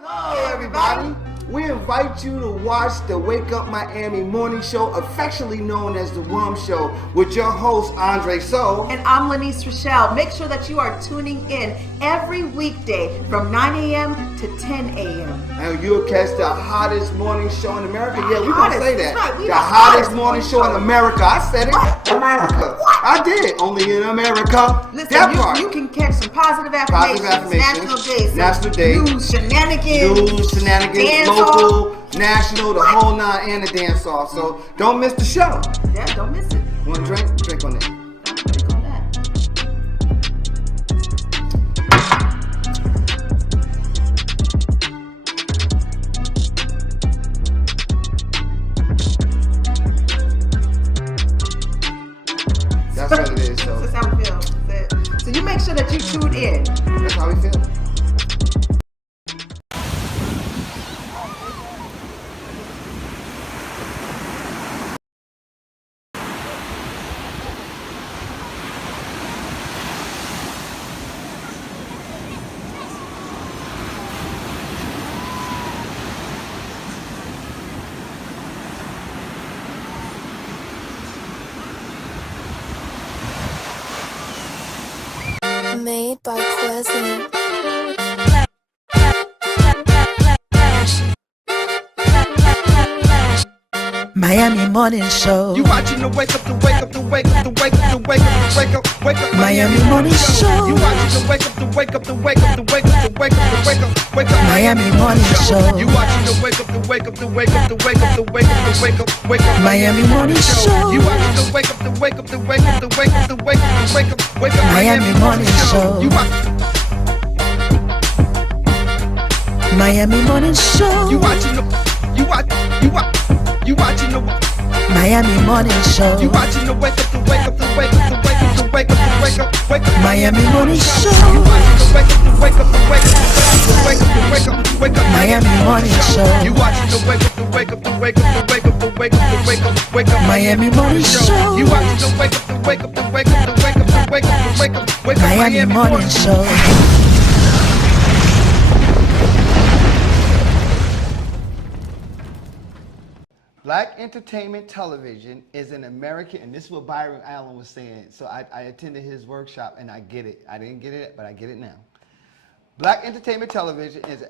Hello, everybody. We invite you to watch the Wake Up Miami morning show, affectionately known as the WUMMS Show, with your host, Andre So. And I'm Lanice Rochelle. Make sure that you are tuning in every weekday from 9 a.m. to 10 a.m. And you'll catch the hottest morning show in America. Yeah, we're going to say that. Right. The hottest morning show in America. I said it. America. I did. Only in America. Listen, that part. You can catch some positive affirmations. National days. News, shenanigans. Local, national, the whole nine, and the dance off. So don't miss the show. Yeah, don't miss it. Want a drink? Drink on it. Drink on that. That's what it is. So that's how we feel. So you make sure that you tune in. That's how we feel. Made by Quezzy. Miami Morning Show. You watching the wake up, the wake up, the wake up, the wake up, the wake up, the wake up, wake up. Miami Morning Show. You watching the wake up, the wake up, the wake up, the wake up, the wake up, the wake up, wake up. Miami Morning Show. You watching the wake up, the wake up, the wake up, the wake up, the wake up, the wake up, wake up. Miami Morning Show. You watching the wake up, the wake up, the wake up, the wake up, the wake up, the wake up, wake up. Miami Morning Show. You Miami Morning Show. You watching the you watching the Miami Morning Show. You watching the wake up, the wake up, the wake up, the wake up, the wake up, the wake up, wake up. Miami Morning Show. You watching the wake up, the wake up, the wake up, the wake up, the wake up, the wake up. Miami Morning Show. You watching the wake up, the wake up, the wake up, the wake up, the wake up, the wake up, wake up. Miami Morning Show. You watching the wake up, the wake up, the wake up, the wake up, the wake up, the wake up, wake up. Miami Morning Show. Black entertainment television is an American, and this is what Byron Allen was saying. So I attended his workshop and I get it. I didn't get it, but I get it now. Black entertainment television is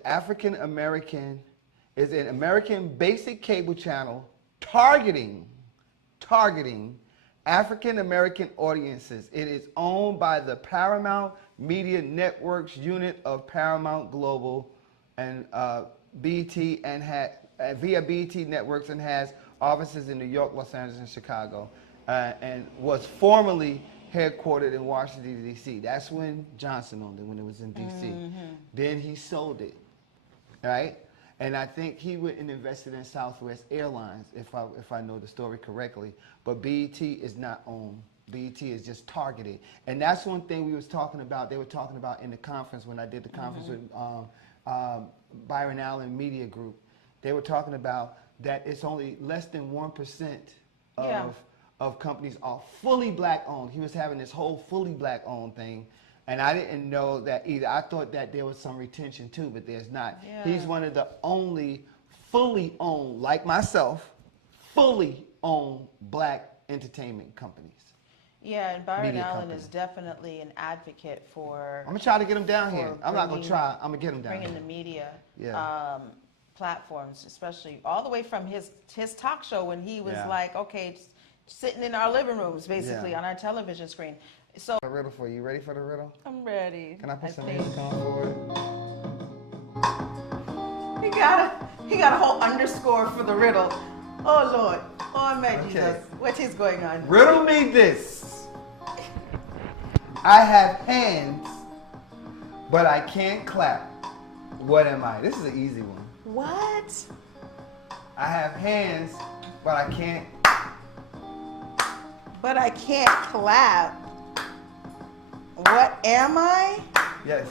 an American basic cable channel targeting African American audiences. It is owned by the Paramount Media Networks unit of Paramount Global and BT and via BT Networks, and has offices in New York, Los Angeles, and Chicago, and was formerly headquartered in Washington, D.C. That's when Johnson owned it, when it was in D.C. Then he sold it, right? And I think he went and invested in Southwest Airlines, if I know the story correctly. But BET is not owned. BET is just targeted. And that's one thing we was talking about, they were talking about in the conference when I did the conference with Byron Allen Media Group. They were talking about that it's only less than 1% of companies are fully black owned. He was having this whole fully black owned thing, and I didn't know that either. I thought that there was some retention too, but there's not. Yeah. He's one of the only fully owned, like myself, fully owned black entertainment companies. Yeah, and Byron Allen is definitely an advocate for. I'm gonna try to get him down here. I'm not gonna try. I'm gonna get him down bringing here. The media. Yeah. Platforms, especially all the way from his talk show when he was like, okay, sitting in our living rooms, basically on our television screen. So a riddle for you. Ready for the riddle? I'm ready. Can I put some music on for it? He got a whole underscore for the riddle. Oh Lord, oh my Jesus, what is going on? Riddle me this. I have hands, but I can't clap. What am I? This is an easy one. What? I have hands, but I can't. But I can't clap. What am I? Yes.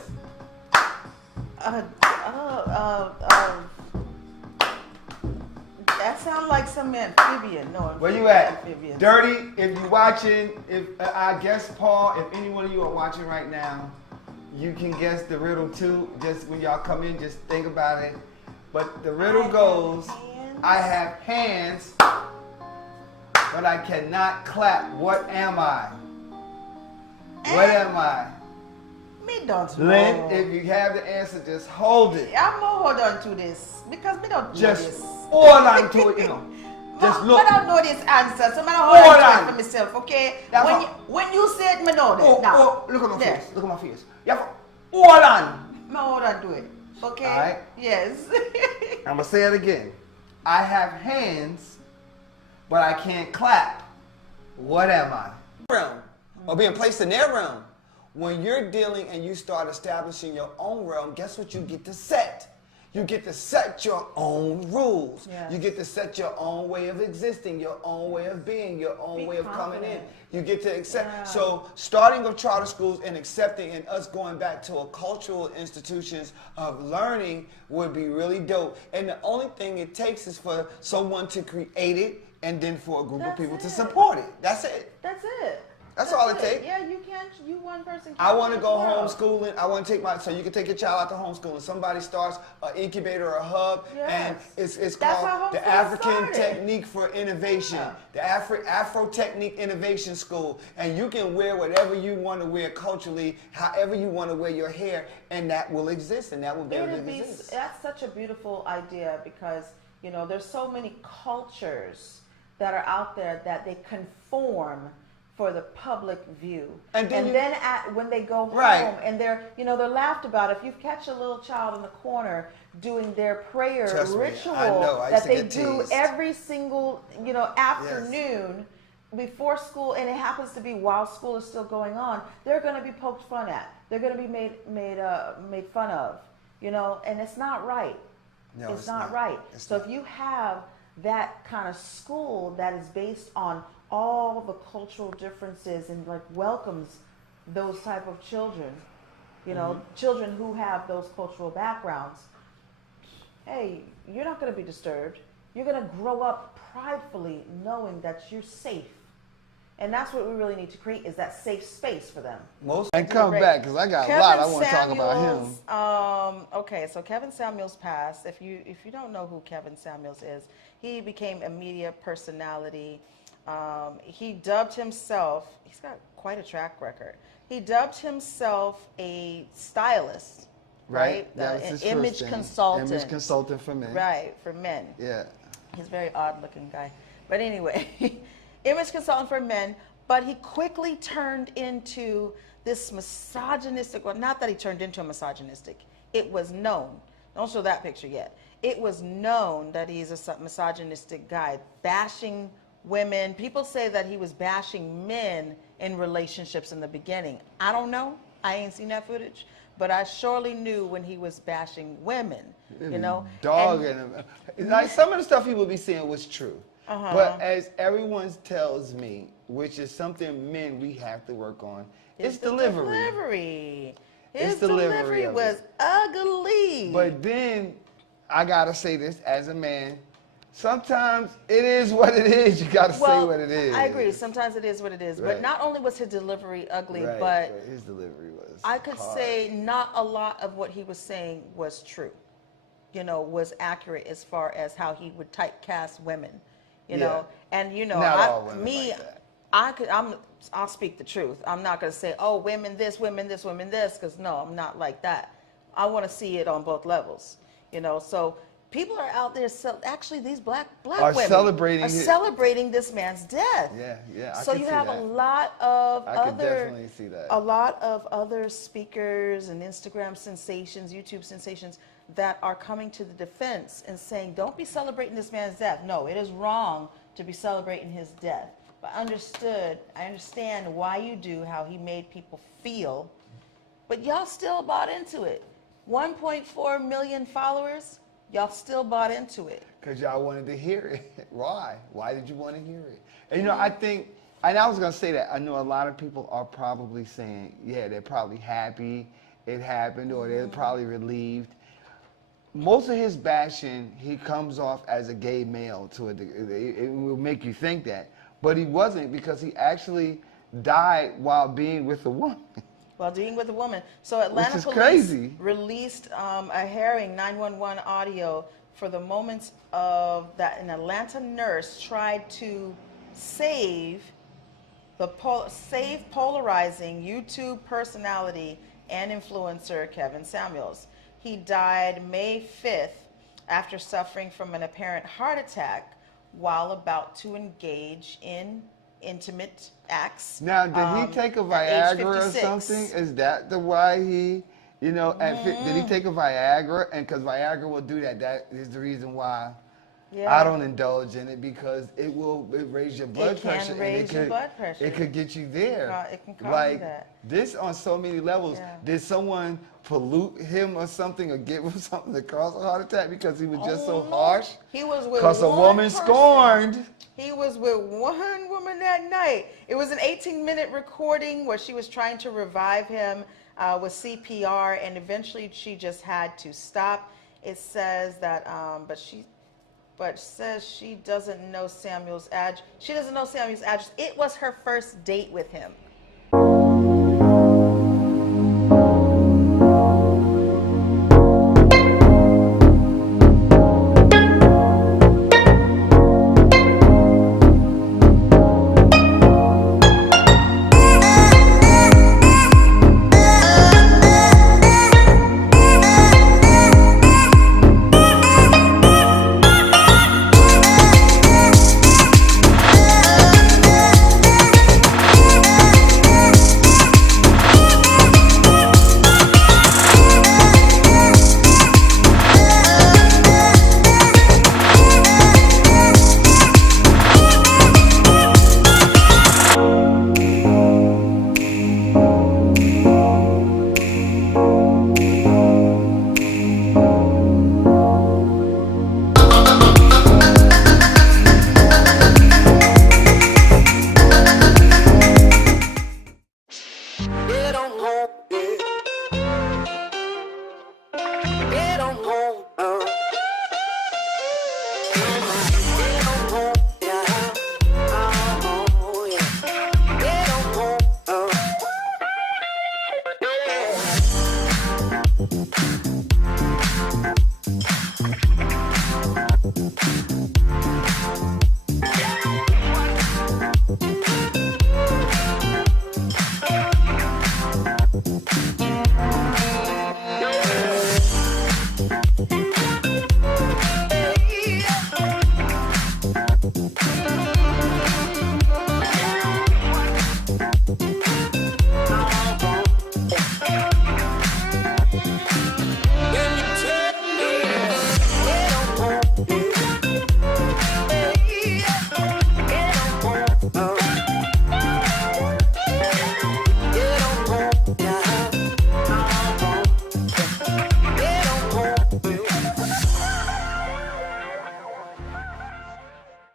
That sounds like some amphibian. No, where you at? Amphibian. Dirty, if you're watching, if I guess Paul, if any one of you are watching right now, you can guess the riddle too. Just when y'all come in, just think about it. But the riddle goes, I have hands, but I cannot clap. What am I? What am I? Me don't know. Lynn, if you have the answer, just hold it. I'm gonna hold on to this because me don't know Just this. hold on to it, you know. Just Ma, look. I don't know this answer, so I'm gonna hold Hold on to on. it for myself, okay? That's When you say it, me know that. Oh, now. oh, look at my There. face. Look at my face. You have to hold on. Me hold on to it, okay? All right. Yes. I'm gonna say it again. I have hands, but I can't clap. What am I? Realm, or being placed in their realm. When you're dealing and you start establishing your own realm, guess what you get to set? You get to set your own rules. Yes. You get to set your own way of existing, your own way of being, your own Be way of coming in. confident. You get to accept. Yeah. So starting with charter schools and accepting and us going back to a cultural institutions of learning would be really dope. And the only thing it takes is for someone to create it and then for a group of That's people to it. support it. That's it. That's it. That's all it takes. Yeah, you can't. You one person. Can't I want to change go the world. homeschooling. I want to take my, so you can take your child out to homeschooling. Somebody starts an incubator or a hub, and Yes. it's That's called how the homeschooling African started. Technique for Innovation, the Afro Technique Innovation School. And you can wear whatever you want to wear culturally, however you want to wear your hair, and that will exist, and that will be able It'd to be, exist. that's such a beautiful idea because, you know, there's so many cultures that are out there that they conform for the public view. And then when they go Right. home and they're, you know, they're laughed about. If you catch a little child in the corner doing their prayer Trust me, ritual I know. I used that to they get do teased. every single, you know, afternoon before school, and it happens to be while school is still going on, they're going to be poked fun at. They're going to be made fun of, you know, and it's not right. No, it's not right. It's So not. if you have that kind of school that is based on all the cultural differences and like welcomes those type of children, you know, children who have those cultural backgrounds, hey, you're not going to be disturbed. You're going to grow up pridefully knowing that you're safe. And that's what we really need to create, is that safe space for them. And come Great. back, because I got a lot I want to talk about him. Okay, so Kevin Samuels passed. If you don't know who Kevin Samuels is, he became a media personality. He dubbed himself, he's got quite a track record. He dubbed himself a stylist, right? That was An his image first thing. consultant. Image consultant for men. Right, for men. Yeah. He's a very odd looking guy. But anyway, image consultant for men, but he quickly turned into this misogynistic, well, not that he turned into a misogynistic, it was known. Don't show that picture yet. It was known that he's a misogynistic guy, bashing women. People say that he was bashing men in relationships in the beginning. I don't know. I ain't seen that footage. But I surely knew when he was bashing women, you know. Dogging him. Like some of the stuff he would be saying was true. But as everyone tells me, which is something men we have to work on, it's delivery. His It's delivery delivery of was it. ugly. But then I gotta say this as a man. Sometimes it is what it is. You gotta say what it is. I agree. Sometimes it is what it is. Right. But not only was his delivery ugly, Right, but his delivery was. I could hard. say not a lot of what he was saying was true. You know, was accurate as far as how he would typecast women. You know, and you know, Not all women like that. I'll speak the truth. I'm not going to say, oh, women this, women this, women this, because no, I'm not like that. I want to see it on both levels. You know, so people are out there. Actually, these black Are women celebrating are it. celebrating this man's death. Yeah. I So can you see have that. a lot of I could other, definitely see that. a lot of other speakers and Instagram sensations, YouTube sensations that are coming to the defense and saying, don't be celebrating this man's death. No, it is wrong to be celebrating his death. But I understand why you do, how he made people feel, but y'all still bought into it. 1.4 million followers, y'all still bought into it. Because y'all wanted to hear it. Why? Why did you want to hear it? And you know, I think, and I was going to say that, I know a lot of people are probably saying, yeah, they're probably happy it happened, or they're probably relieved. Most of his bashing, he comes off as a gay male to a degree. It will make you think that. But he wasn't, because he actually died while being with a woman. while dealing with a woman. So Atlanta is police crazy. released a harrowing 911 audio for the moments of that an Atlanta nurse tried to save polarizing YouTube personality and influencer Kevin Samuels. He died May 5th after suffering from an apparent heart attack while about to engage in intimate acts. Now, did he take a at age Viagra or 56. something? Is that the why he, you know, did he take a Viagra? And because Viagra will do that, that is the reason why I don't indulge in it, because it raise your blood pressure. It can raise your blood pressure. It could get you there. It can cause like that. this on so many levels. Yeah. Did someone pollute him or something, or give him something to cause a heart attack because he was just so harsh? He was with Because a woman person. scorned. He was with one woman that night. It was an 18-minute recording where she was trying to revive him with CPR, and eventually she just had to stop. It says that, but says she doesn't know Samuel's address. She doesn't know Samuel's address. It was her first date with him.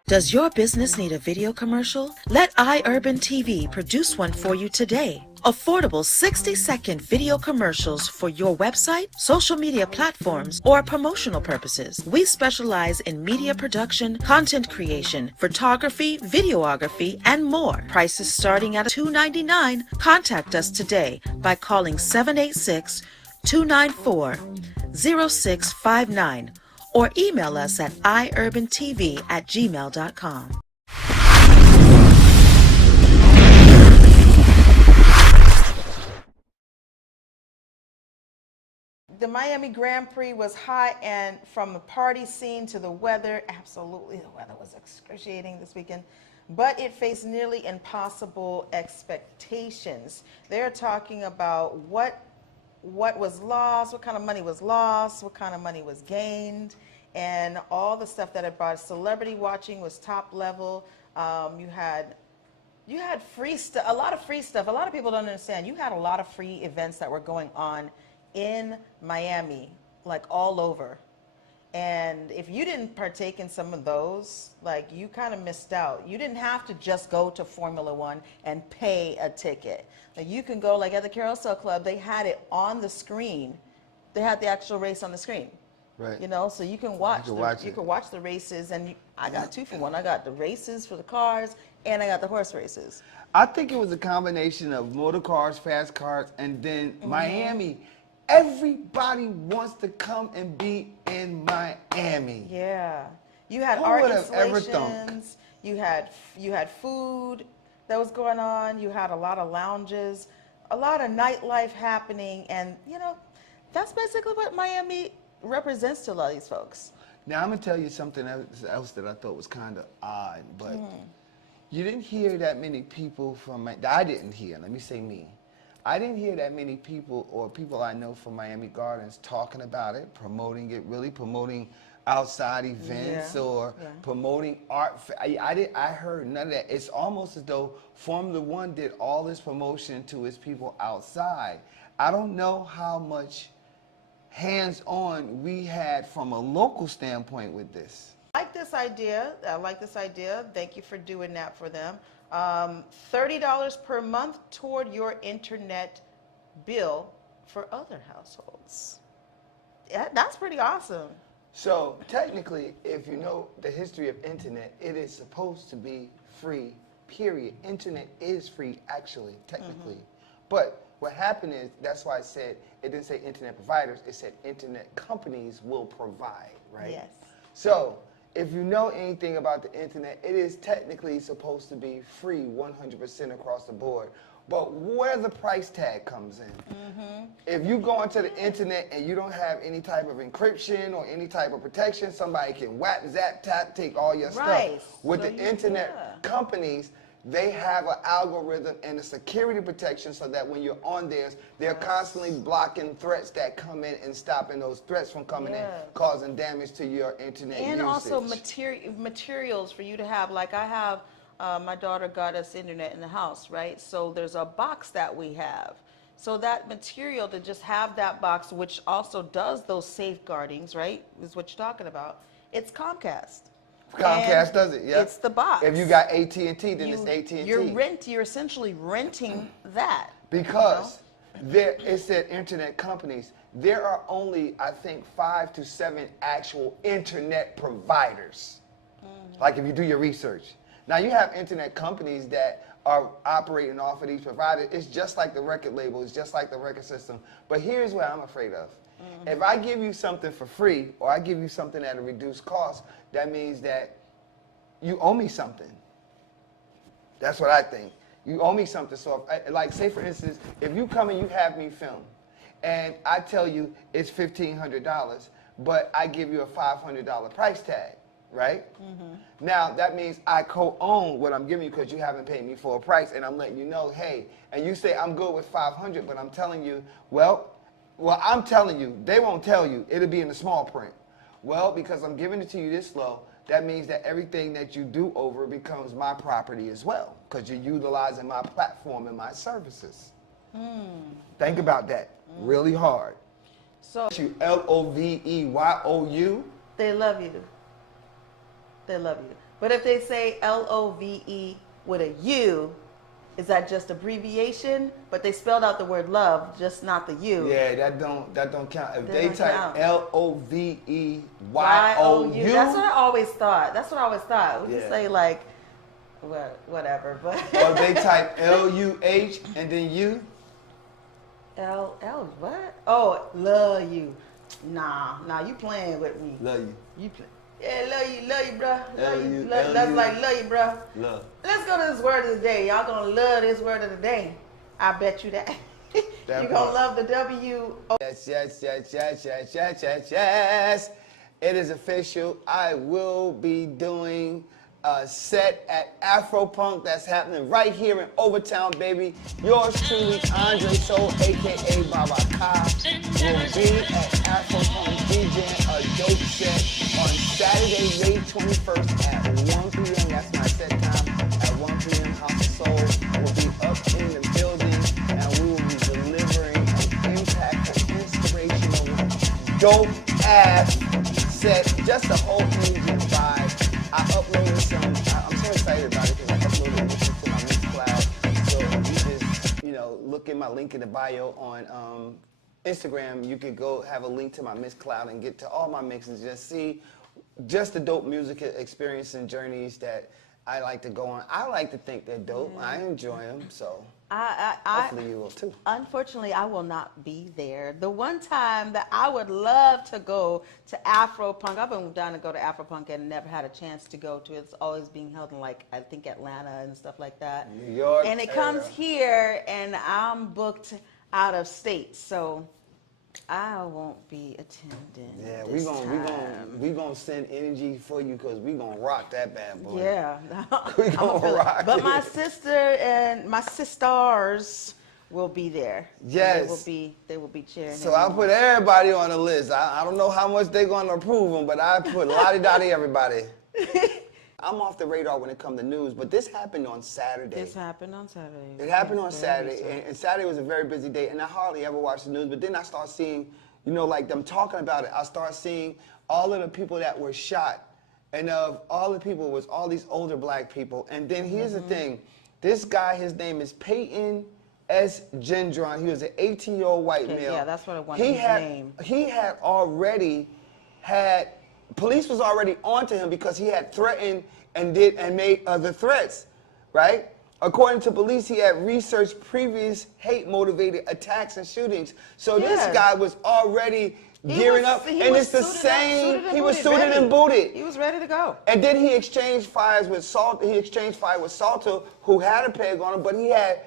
Does your business need a video commercial? Let iUrban TV produce one for you today. Affordable 60-second video commercials for your website, social media platforms, or promotional purposes. We specialize in media production, content creation, photography, videography, and more. Prices starting at $2.99. Contact us today by calling 786-294-0659 or email us at iurbantv@gmail.com. The Miami Grand Prix was hot, and from the party scene to the weather, absolutely, the weather was excruciating this weekend, but it faced nearly impossible expectations. They're talking about what was lost, what kind of money was lost, what kind of money was gained, and all the stuff that it brought. Celebrity watching was top level. You had free stuff, a lot of free stuff. A lot of people don't understand. You had a lot of free events that were going on in Miami, like all over. And if you didn't partake in some of those, like, you kind of missed out. You didn't have to just go to Formula One and pay a ticket. Like, you can go, like at the Carousel Club, they had it on the screen. They had the actual race on the screen. Right. You know, so you can watch. You can watch the races, and I got 2 for 1. I got the races for the cars and I got the horse races. I think it was a combination of motor cars, fast cars, and then Miami. Everybody wants to come and be in Miami. Yeah, you had Who art would have ever thunk? installations. You had food that was going on. You had a lot of lounges, a lot of nightlife happening, and you know, that's basically what Miami represents to a lot of these folks. Now, I'm going to tell you something else that I thought was kind of odd, but you didn't hear that many people from, I didn't hear, let me say me. I didn't hear that many people or people I know from Miami Gardens talking about it, promoting it, really promoting outside events or promoting art. I heard none of that. It's almost as though Formula One did all this promotion to its people outside. I don't know how much hands-on we had from a local standpoint with this. I like this idea. I like this idea. Thank you for doing that for them. $30 per month toward your internet bill for other households. Yeah, that's pretty awesome. So technically, if you know the history of internet, it is supposed to be free, period. Internet is free, actually, technically. But what happened is, that's why I said, it didn't say internet providers, it said internet companies will provide, right? Yes. So, if you know anything about the internet, it is technically supposed to be free 100% across the board. But where the price tag comes in. If you go onto the internet and you don't have any type of encryption or any type of protection, somebody can whap, zap, tap, take all your stuff. With the internet companies, they have an algorithm and a security protection so that when you're on theirs, they're constantly blocking threats that come in and stopping those threats from coming in, causing damage to your internet And usage. also materials for you to have. Like I have, my daughter got us internet in the house, right? So there's a box that we have. So that material, to just have that box, which also does those safeguardings, right, is what you're talking about. It's Comcast. Comcast does it, yeah. It's the box. If you got AT&T, then it's AT&T. You're essentially renting that. Because it said internet companies. There are only, I think, 5 to 7 actual internet providers. Like if you do your research. Now you have internet companies that are operating off of these providers. It's just like the record label. It's just like the record system. But here's what I'm afraid of. If I give you something for free or I give you something at a reduced cost, that means that you owe me something. That's what I think. You owe me something. So, if, like, say for instance, if you come and you have me film, and I tell you it's $1,500, but I give you a $500 price tag, right? Now that means I co-own what I'm giving you because you haven't paid me full price, and I'm letting you know, hey, and you say I'm good with 500, but I'm telling you, well, I'm telling you, they won't tell you. It'll be in the small print. Well, because I'm giving it to you this low, that means that everything that you do over becomes my property as well, because you're utilizing my platform and my services. Think about that really hard. So L-O-V-E-Y-O-U. they love you. They love you. But if they say L-O-V-E with a U, is that just abbreviation? But they spelled out the word love, just not the U. Yeah, that don't count. If they don't type count. L-O-V-E-Y-O-U. That's what I always thought. That's what I always thought. We Yeah. could say like, whatever, but. Or they type L-U-H and then U. L what? Oh, love you. Nah, you playing with me. Love you. You play. Yeah, love you, bruh. Love you. L-U. That's like love you, bruh. Love. Let's go to this word of the day. Y'all gonna love this word of the day. I bet you that. That You're part. gonna love the W. Yes. It is official. I will be doing a set at Afropunk that's happening right here in Overtown, baby. Yours truly, Andre Soul, a.k.a. Baba Ka, will be at Afropunk DJing a dope set on Saturday, May 21st at 1 p.m. That's my set time. At 1 p.m. House of Soul will be up in the building, and we will be delivering an impactful, inspirational, dope-ass set, just a whole energy vibe. I uploaded some, I'm so excited about it because I uploaded this to my Mixcloud. So if you just, look at my link in the bio on Instagram, you could go have a link to my Mixcloud and get to all my mixes. Just see just the dope music experience and journeys that I like to go on. I like to think they're dope. I enjoy them, so I hopefully you will too. Unfortunately, I will not be there. The one time that I would love to go to Afropunk, I've been down to go to Afropunk and never had a chance to go to it. It's always being held in, like, I think Atlanta and stuff like that. New York. And it comes here, and I'm booked out of state, so I won't be attending. Yeah, we gonna send energy for you because we gonna rock that bad boy. Yeah, We gonna rock but it. my sister and my sisters will be there. Yes. They will be cheering. So him I on. put everybody on the list. I don't know how much they're gonna approve them, but I put lottie-dottie everybody. I'm off the radar when it comes to news, but this happened on Saturday. This happened on Saturday. It happened on Saturday, and Saturday was a very busy day, and I hardly ever watch the news, but then I start seeing, you know, like them talking about it. I start seeing all of the people that were shot, and of all the people was all these older black people. And then here's the thing. This guy, his name is Peyton S. Gendron. He was an 18-year-old white male. Yeah, that's what I wanted his name. He had already had, police was already onto him because he had threatened and made other threats, right? According to police, he had researched previous hate-motivated attacks and shootings. So this guy was already gearing up, and it's the same. He was suited and booted. He was ready to go. And then he exchanged fires with Salter. He exchanged fire with Salter, who had a peg on him, but he had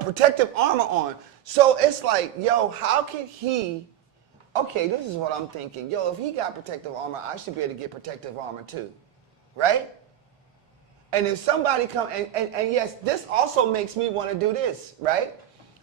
protective armor on. So it's like, yo, how can he? Okay, this is what I'm thinking. Yo, if he got protective armor, I should be able to get protective armor too, right? And if somebody come, and yes, this also makes me want to do this, right?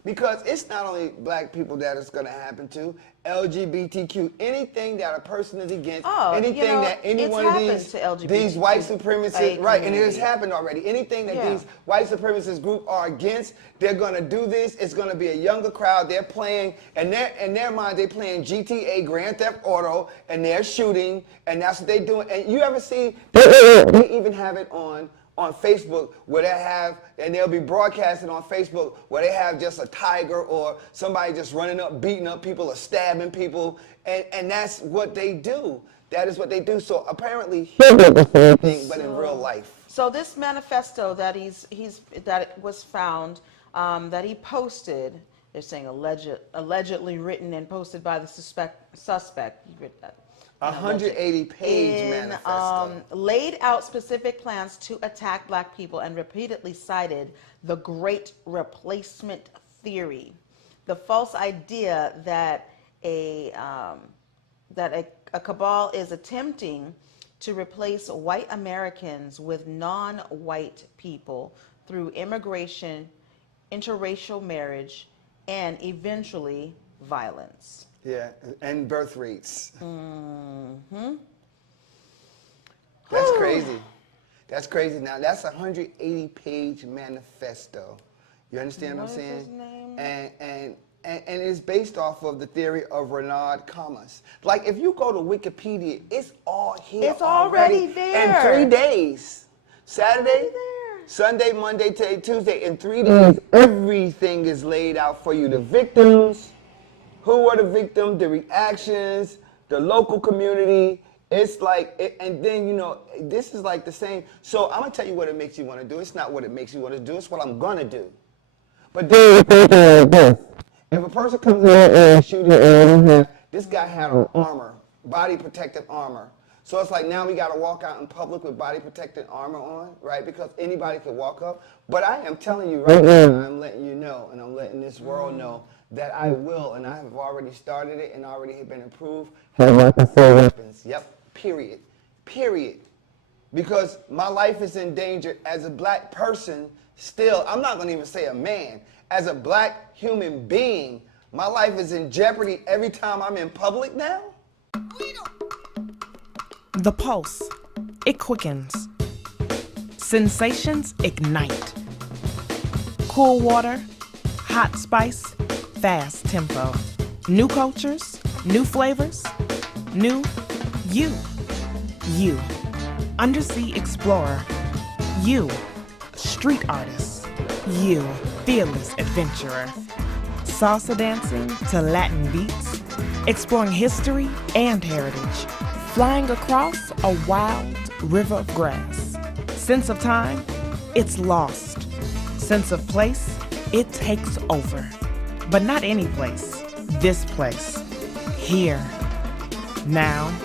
Because it's not only black people that it's going to happen to, LGBTQ, anything that a person is against, anything that any one of these white supremacists, right, and it has happened already. Anything that these white supremacist group are against, they're going to do this. It's going to be a younger crowd. They're playing, and in their mind, they're playing GTA, Grand Theft Auto, and they're shooting, and that's what they're doing. And you ever see, they even have it on Facebook where they have, and they'll be broadcasting on Facebook where they have just a tiger or somebody just running up, beating up people or stabbing people, and that's what they do. That is what they do. So apparently, but in real life. So this manifesto that that was found, that he posted, they're saying allegedly written and posted by the suspect. He wrote that. 180-page manifesto. Laid out specific plans to attack black people and repeatedly cited the Great Replacement Theory, the false idea that a cabal is attempting to replace white Americans with non-white people through immigration, interracial marriage, and eventually violence. Yeah, and birth rates. Mm-hmm. That's crazy. That's crazy. Now, that's a 180-page manifesto. You understand what I'm saying? His name? And it's based off of the theory of Renaud Camus. Like, if you go to Wikipedia, it's all here. It's already there. In 3 days. Saturday, Sunday, Monday, Tuesday. In 3 days, everything is laid out for you. The victims, who were the victim, the reactions, the local community. It's like, and then, you know, this is like the same. So I'm going to tell you what it makes you want to do. It's not what it makes you want to do. It's what I'm going to do. But then, if a person comes in and shoots you, this guy had on armor, body protective armor. So it's like now we got to walk out in public with body protective armor on, right? Because anybody could walk up. But I am telling you right now, I'm letting you know, and I'm letting this world know that I will, and I have already started it and already have been approved, have weapons. Yep, period. Period. Because my life is in danger as a black person still. I'm not going to even say a man. As a black human being, my life is in jeopardy every time I'm in public now. The pulse, it quickens. Sensations ignite. Cool water, hot spice, fast tempo. New cultures, new flavors, new you. You, undersea explorer. You, street artist. You, fearless adventurer. Salsa dancing to Latin beats, exploring history and heritage, flying across a wild river of grass. Sense of time, it's lost. Sense of place, it takes over. But not any place. This place. Here. Now.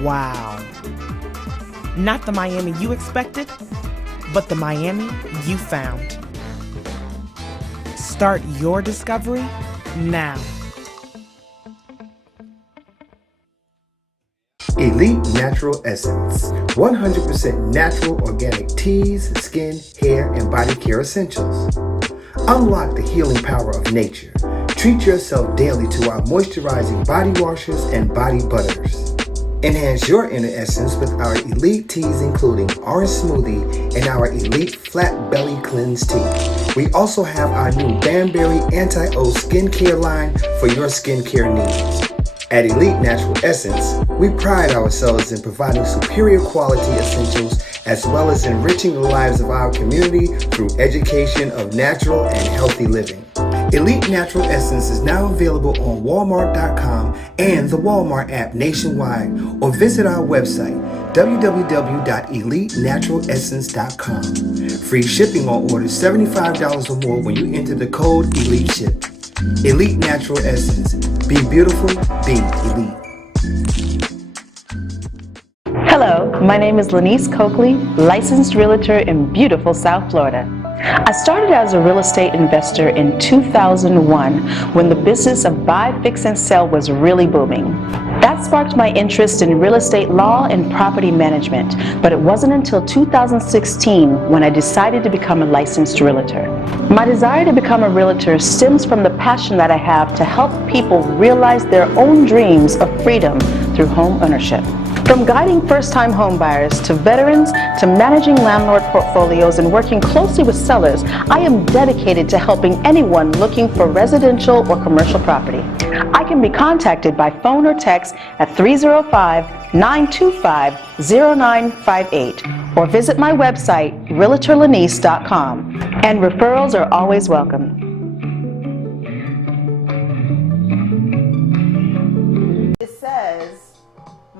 Wow. Not the Miami you expected, but the Miami you found. Start your discovery now. Elite Natural Essence. 100% natural organic teas, skin, hair, and body care essentials. Unlock the healing power of nature. Treat yourself daily to our moisturizing body washes and body butters. Enhance your inner essence with our elite teas including orange smoothie and our elite flat belly cleanse tea. We also have our new Banberry Anti-O skincare line for your skincare needs. At Elite Natural Essence, we pride ourselves in providing superior quality essentials as well as enriching the lives of our community through education of natural and healthy living. Elite Natural Essence is now available on Walmart.com and the Walmart app nationwide, or visit our website www.elitenaturalessence.com. Free shipping on orders $75 or more when you enter the code ELITESHIP. Elite Natural Essence. Be beautiful, be elite. Hello, my name is Lanice Coakley, licensed realtor in beautiful South Florida. I started as a real estate investor in 2001 when the business of buy, fix, and sell was really booming. That sparked my interest in real estate law and property management, but it wasn't until 2016 when I decided to become a licensed realtor. My desire to become a realtor stems from the passion that I have to help people realize their own dreams of freedom through home ownership. From guiding first-time homebuyers to veterans to managing landlord portfolios and working closely with sellers, I am dedicated to helping anyone looking for residential or commercial property. I can be contacted by phone or text at 305-925-0958 or visit my website, realtorlanice.com, and referrals are always welcome. It says,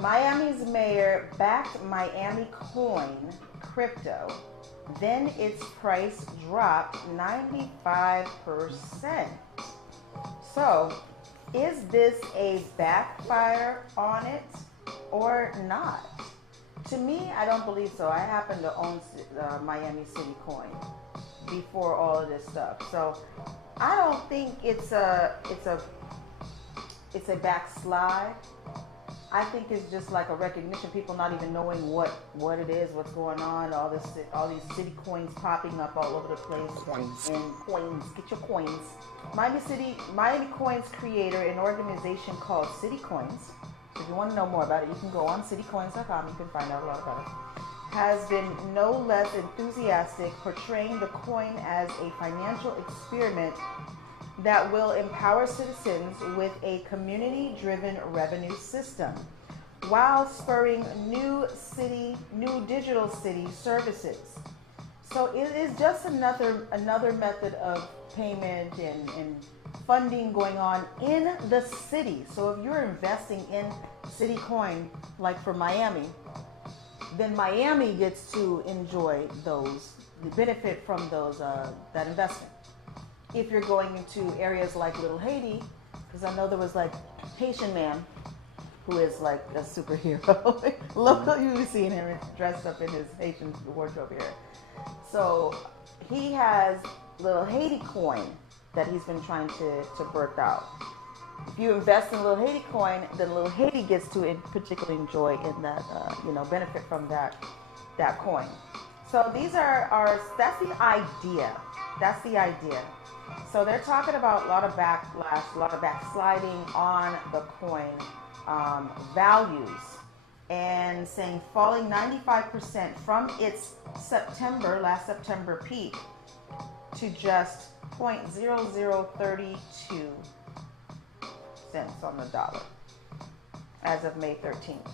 Miami's mayor backed Miami coin crypto, then its price dropped 95%. So, is this a backfire on it or not? To me, I don't believe so. I happen to own Miami City coin before all of this stuff, so I don't think it's a backslide. I think it's just like a recognition, people not even knowing what it is, what's going on, all these city coins popping up all over the place. Coins. And coins, get your coins. Miami Coins creator an organization called City Coins. If you want to know more about it, you can go on citycoins.com, you can find out a lot about it. Has been no less enthusiastic, portraying the coin as a financial experiment that will empower citizens with a community-driven revenue system while spurring new digital city services. So it is just another method of payment and funding going on in the city. So if you're investing in City Coin, like for Miami, then Miami gets to enjoy the benefit from that investment. If you're going into areas like Little Haiti, because I know there was like Haitian man who is like a superhero. Local, you be seeing him dressed up in his Haitian wardrobe here. So he has Little Haiti coin that he's been trying to birth out. If you invest in Little Haiti coin, then Little Haiti gets to particularly enjoy in that benefit from that coin. So these that's the idea. That's the idea. So they're talking about a lot of backlash, a lot of backsliding on the coin values, and saying falling 95% from its last September peak to just 0.0032 cents on the dollar as of May 13th.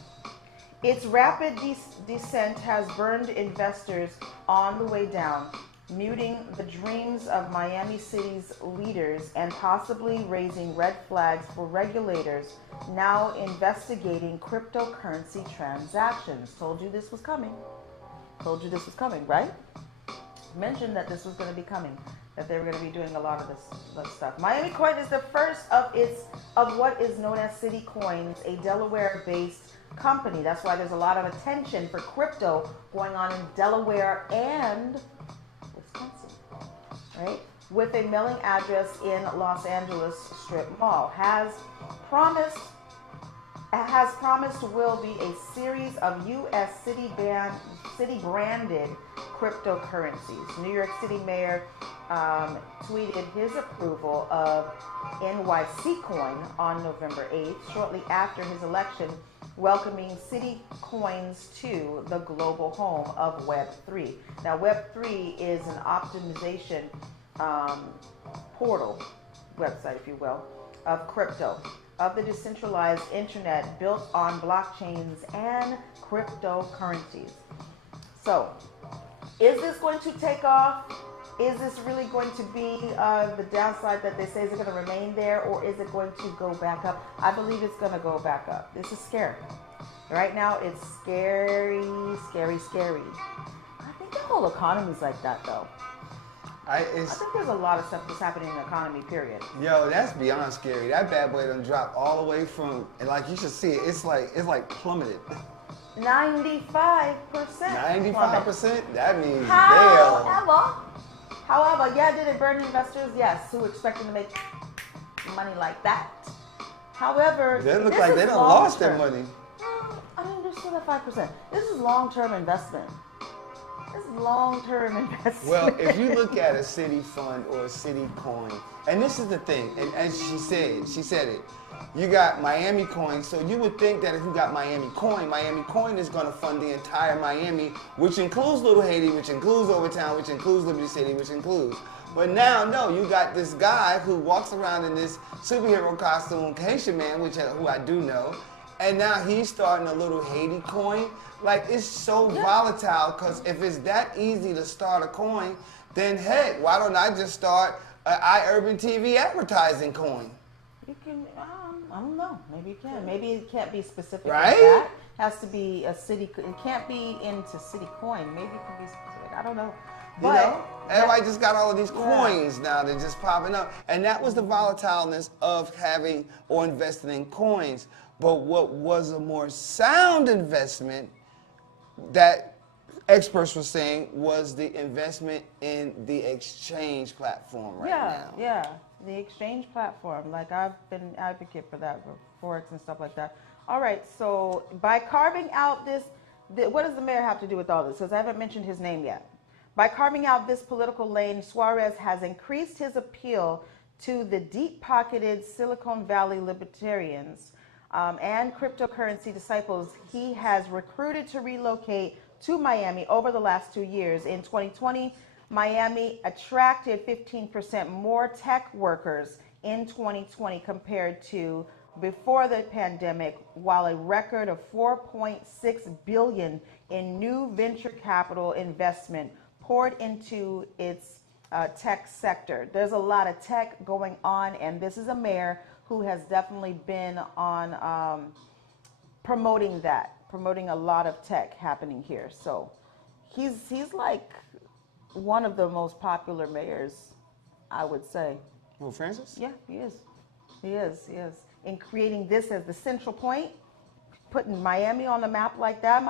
Its rapid descent has burned investors on the way down, muting the dreams of Miami City's leaders and possibly raising red flags for regulators now investigating cryptocurrency transactions. Told you this was coming. Told you this was coming, right? Mentioned that this was going to be coming, that they were going to be doing a lot of this stuff. Miami Coin is the first of what is known as City Coins, a Delaware-based company. That's why there's a lot of attention for crypto going on in Delaware and Wisconsin, right? With a mailing address in Los Angeles Strip Mall. Has promised will be a series of U.S. city-branded cryptocurrencies. New York City Mayor tweeted his approval of NYC Coin on November 8th, shortly after his election, welcoming City Coins to the global home of Web3. Now, Web3 is an optimization portal, website, if you will, of crypto, of the decentralized internet built on blockchains and cryptocurrencies. So, is this going to take off? Is this really going to be the downside that they say is it going to remain there, or is it going to go back up? I believe it's going to go back up. This is scary. Right now, it's scary, scary, scary. I think the whole economy's like that, though. I think there's a lot of stuff that's happening in the economy, period. Yo, that's beyond scary. That bad boy done dropped all the way from, and like you should see it, it's like plummeted. 95%. 95%? That means However, yeah, did it burn investors? Yes, who expecting to make money like that. However, they look like they done lost their money. I mean, they're still at 5%. This is long-term investment. This is long-term investment. Well, if you look at a city fund or a city coin, and this is the thing, and as she said it, you got Miami Coin, so you would think that if you got Miami Coin is going to fund the entire Miami, which includes Little Haiti, which includes Overtown, which includes Liberty City, which includes. But now, no, you got this guy who walks around in this superhero costume, Haitian man, who I do know, and now he's starting a Little Haiti coin. Like, it's so volatile, because if it's that easy to start a coin, then heck, why don't I just start an iUrban TV advertising coin? You can, I don't know, maybe you can. Maybe it can't be specific right? like that. It has to be a city, it can't be into city coin. Maybe it can be specific, I don't know. But, you know, everybody just got all of these coins now, they're just popping up. And that was the volatileness of having or investing in coins. But what was a more sound investment that experts were saying was the investment in the exchange platform now. Yeah, the exchange platform. Like, I've been an advocate for that, for Forex and stuff like that. All right, so by carving out this, what does the mayor have to do with all this? Because I haven't mentioned his name yet. By carving out this political lane, Suarez has increased his appeal to the deep-pocketed Silicon Valley libertarians and cryptocurrency disciples he has recruited to relocate to Miami over the last 2 years. In 2020, Miami attracted 15% more tech workers in 2020 compared to before the pandemic, while a record of $4.6 billion in new venture capital investment poured into its tech sector. There's a lot of tech going on, and this is a mayor who has definitely been on promoting a lot of tech happening here. So he's like one of the most popular mayors, I would say. Well, Francis? Yeah, he is. He is. In creating this as the central point, putting Miami on the map like that.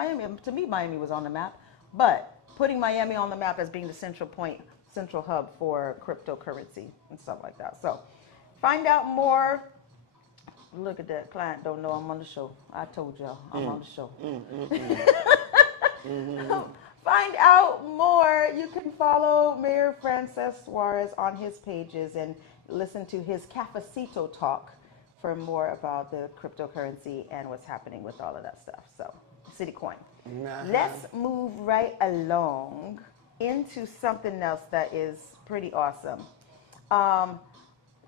To me, Miami was on the map, but putting Miami on the map as being the central point, central hub for cryptocurrency and stuff like that. So find out more. Look at that. Client don't know I'm on the show. I told y'all I'm on the show. Find out more. You can follow Mayor Francis Suarez on his pages and listen to his Cafecito talk for more about the cryptocurrency and what's happening with all of that stuff. So, Citicoin. Let's move right along into something else that is pretty awesome.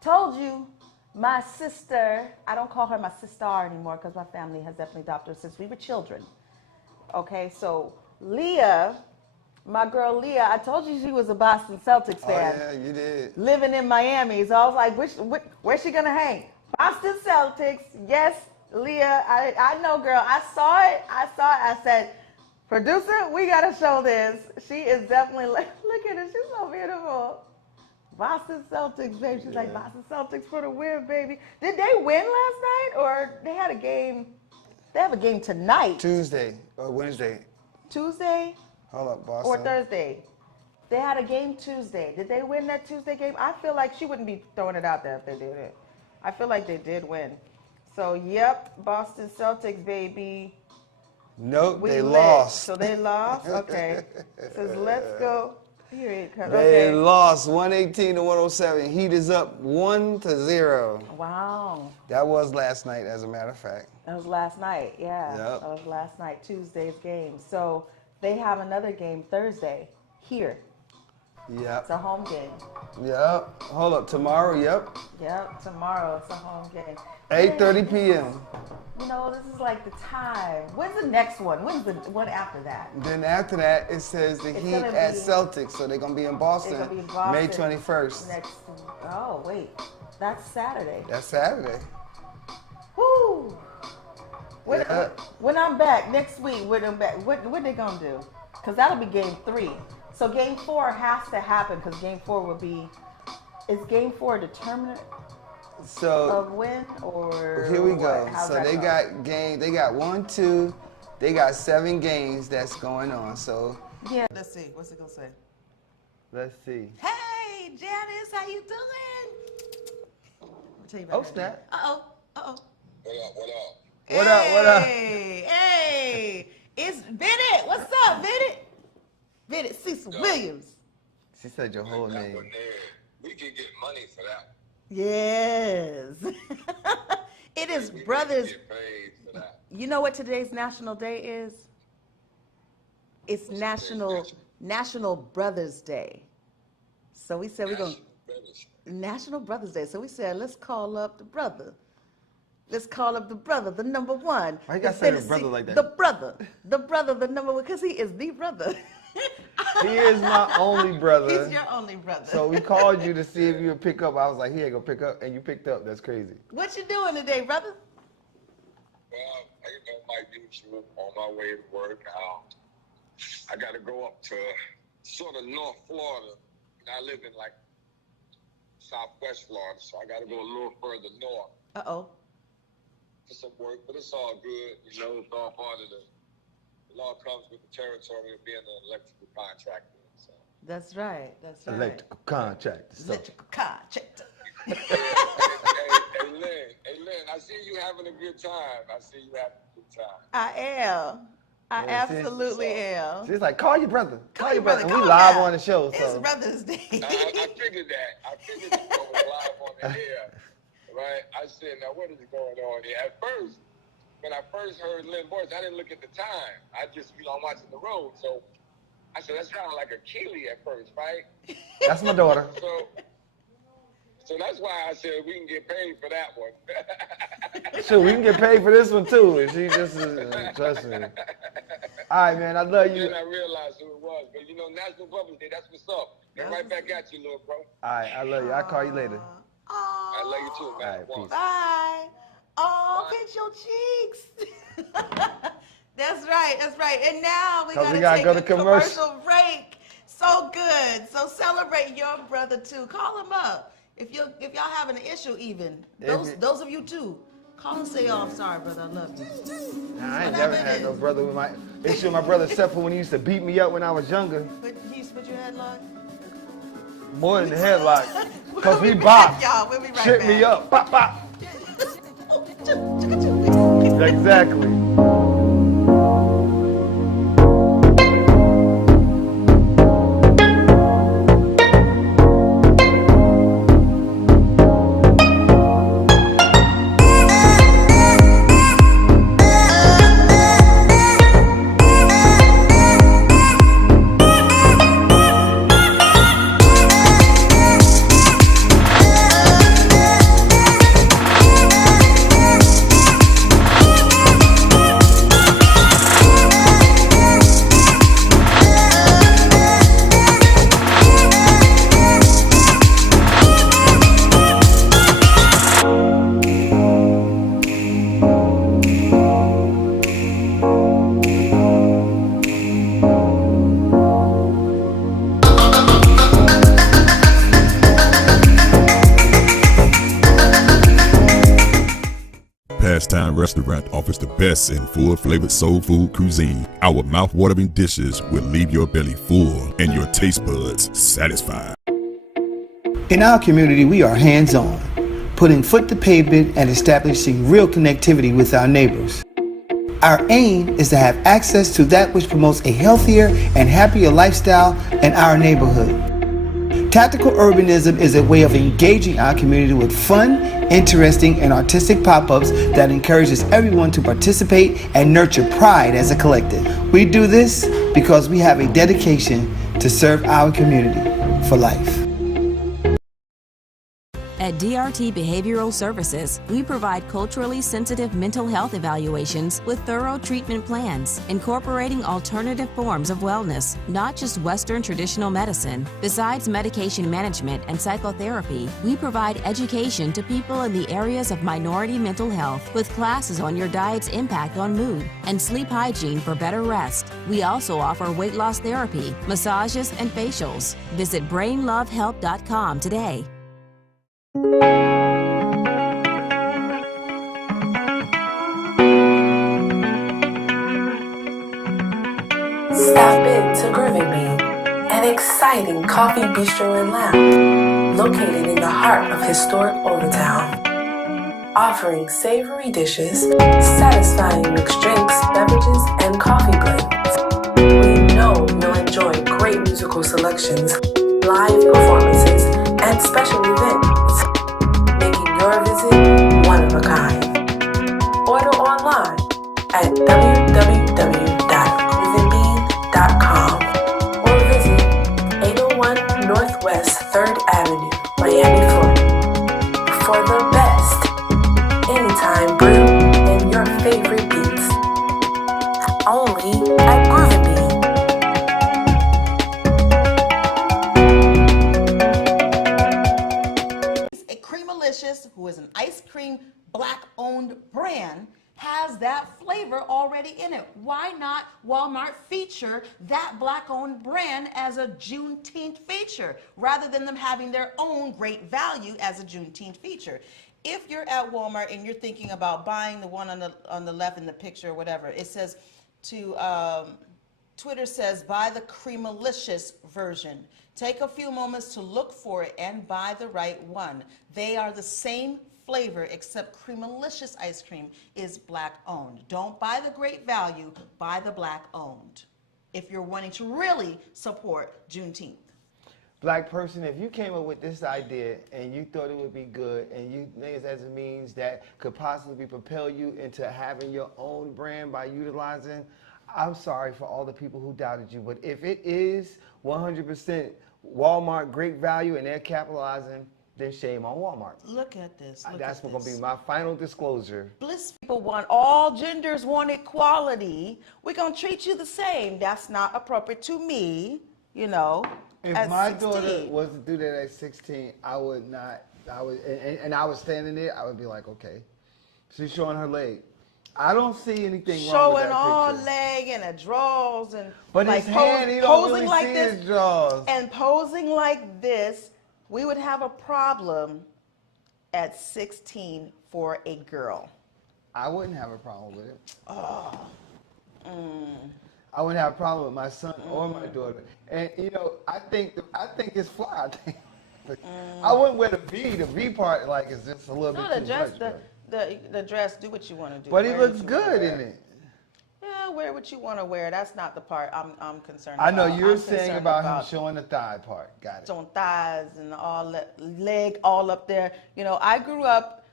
Told you, my sister, I don't call her my sister anymore because my family has definitely adopted her since we were children. Okay, so Leah, my girl Leah, I told you she was a Boston Celtics fan. Oh, yeah, you did. Living in Miami. So I was like, where's she going to hang? Boston Celtics. Yes, Leah, I know, girl. I saw it. I said, Producer, we gotta show this. She is definitely look at her. She's so beautiful. Boston Celtics, baby. She's like Boston Celtics for the win, baby. Did they win last night, or they had a game? They have a game tonight. Tuesday or Wednesday. Tuesday Hold up, Boston. or Thursday. They had a game Tuesday. Did they win that Tuesday game? I feel like she wouldn't be throwing it out there if they did it. I feel like they did win. So, yep, Boston Celtics, baby. Nope, We they lit. lost. So they lost? Okay. Says, let's go. Here it comes. They Okay. lost 118 to 107. Heat is up 1-0. Wow. That was last night, as a matter of fact. That was last night, yeah. Yep. That was last night, Tuesday's game. So they have another game Thursday here. Yep. It's a home game. Yep. Hold up. Tomorrow, yep. Yep, tomorrow it's a home game. 8:30 p.m. You know, this is like the time. When's the next one? When's the one after that? Then after that, it says the It's Heat gonna at be- Celtics, so they're gonna be in Boston, They're gonna be in Boston May 21st. Next. Oh wait, that's Saturday. That's Saturday. Woo! When, Yeah. when I'm back next week, when I'm back, what they gonna do? Cause that'll be game 3. So game 4 has to happen because game 4 will be. Is game 4 a determinant So of win or? here we what? go. How's So that they go? got they got 1, 2, they got 7 games that's going on. So Yeah. Let's see. What's it gonna say? let's see. Hey, Janice, how you doing? I'll tell you about Oh, that. snap. Uh-oh. What up? Hey, What up? hey, it's Bennett. What's up, Bennett? Bennett Cecil Williams. She said your whole name. We can get money for that. Yes. It is We Brothers. can get paid for that. You know what today's National Day is? It's National Brothers Day. So we said we're going to. National Brothers Day. So we said, let's call up the brother. Let's call up the brother, the number one. Why you gotta say the brother like that? The brother, the number one, because he is the brother. He is my only brother. He's your only brother. So we called you to see if you would pick up. I was like, he ain't gonna pick up, and you picked up. That's crazy. What you doing today, brother? Well, my usual on my way to work. I got to go up to sort of North Florida. And I live in like Southwest Florida, so I got to go a little further north Uh-oh. for some work. But it's all good. You know, it's all part of it all comes with the territory of being an electrical contractor. So. That's right. That's right. Electrical contractor. So. Electrical contractor. Hey, Lynn, I see you having a good time. I I am. I Yeah, see? absolutely am. She's like, call your brother. Call your brother. And Call we him live now. on the show. It's So. Brothers Day. I figured that. I figured it was live on the air. Right? I said, now what is going on here? At first, when I first heard Lynn's voice, I didn't look at the time. I just, I'm watching the road. So I said, that sounded like a Keely at first, right? That's my daughter. So that's why I said we can get paid for that one. Sure, we can get paid for this one too. And she just trust me. All right, man. I love you. Then I realized who it was. But National Brothers Day, that's what's up. And right back at you, little bro. All right, I love you. I'll call you later. I love you too, man. All right, peace. Bye. Oh, pinch your cheeks. That's right. That's right. And now we 'Cause gotta we gotta take go a to commercial. commercial break. So good. So celebrate your brother too. Call him up if y'all having an issue. Even those of you too. Call and say, "Oh, I'm sorry, brother. I love you." Nah, I ain't never had no brother with my issue with my brother except for when he used to beat me up when I was younger. But you put your headlock. More than the headlock. Cause We'll we be back, bop. y'all. We'll be right Shit back. me up. Bop bop. Oh, Exactly. Pastime Restaurant offers the best in full-flavored soul food cuisine. Our mouth-watering dishes will leave your belly full and your taste buds satisfied. In our community, we are hands-on, putting foot to pavement and establishing real connectivity with our neighbors. Our aim is to have access to that which promotes a healthier and happier lifestyle in our neighborhood. Tactical urbanism is a way of engaging our community with fun, interesting, and artistic pop-ups that encourages everyone to participate and nurture pride as a collective. We do this because we have a dedication to serve our community for life. At DRT Behavioral Services, we provide culturally sensitive mental health evaluations with thorough treatment plans, incorporating alternative forms of wellness, not just Western traditional medicine. Besides medication management and psychotherapy, we provide education to people in the areas of minority mental health with classes on your diet's impact on mood and sleep hygiene for better rest. We also offer weight loss therapy, massages, and facials. Visit brainlovehelp.com today. Stop into Groovy Bean, an exciting coffee bistro and lounge located in the heart of historic Overtown. Offering savory dishes, satisfying mixed drinks, beverages, and coffee blends. We know you'll enjoy great musical selections, live performances, and special events, making your visit one of a kind. Order online at www.groovybean.com or visit 801 Northwest 3rd Avenue, Miami, Florida for the best anytime brew and your favorite beats. Only at Groovy Bean. Creamalicious, who is an ice cream black-owned brand, has that flavor already in it. Why not Walmart feature that black-owned brand as a Juneteenth feature rather than them having their own great value as a Juneteenth feature? If you're at Walmart and you're thinking about buying the one on the left in the picture or whatever, it says Twitter says buy the Creamalicious version. Take a few moments to look for it and buy the right one. They are the same flavor, except Creamalicious ice cream is black owned. Don't buy the great value, buy the black owned. If you're wanting to really support Juneteenth. Black person, if you came up with this idea and you thought it would be good and you think it as a means that could possibly propel you into having your own brand by utilizing, I'm sorry for all the people who doubted you, but if it is 100% Walmart great value and they're capitalizing, then shame on Walmart. Look at this. That's going to be my final disclosure. Bliss people want, all genders want equality. We're going to treat you the same. That's not appropriate to me, you know. If my daughter was to do that at 16, I would not, and I was standing there, I would be like, okay. She's showing her leg. I don't see anything wrong with that picture. Showing all leg and a drawers and but like his hand, he don't really like see this, his drawers. And posing like this, we would have a problem at 16 for a girl. I wouldn't have a problem with it. Oh. I wouldn't have a problem with my son or my daughter. And you know, I think it's fly. I wouldn't wear the V. The V part like is just a little bit too much. The dress, do what you want to do. But he looks good in it. Yeah, wear what you want to wear. That's not the part I'm concerned about. I know about. you're saying about him showing the thigh part. Got it. Showing thighs and all that leg all up there. You know, I grew up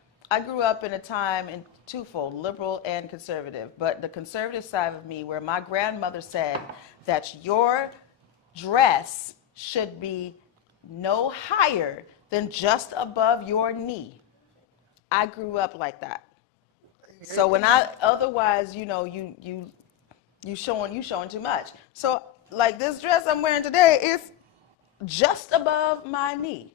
in a time in twofold, liberal and conservative. But the conservative side of me, where my grandmother said that your dress should be no higher than just above your knee. I grew up like that. So when otherwise, you know, you showing too much. So like this dress I'm wearing today is just above my knee.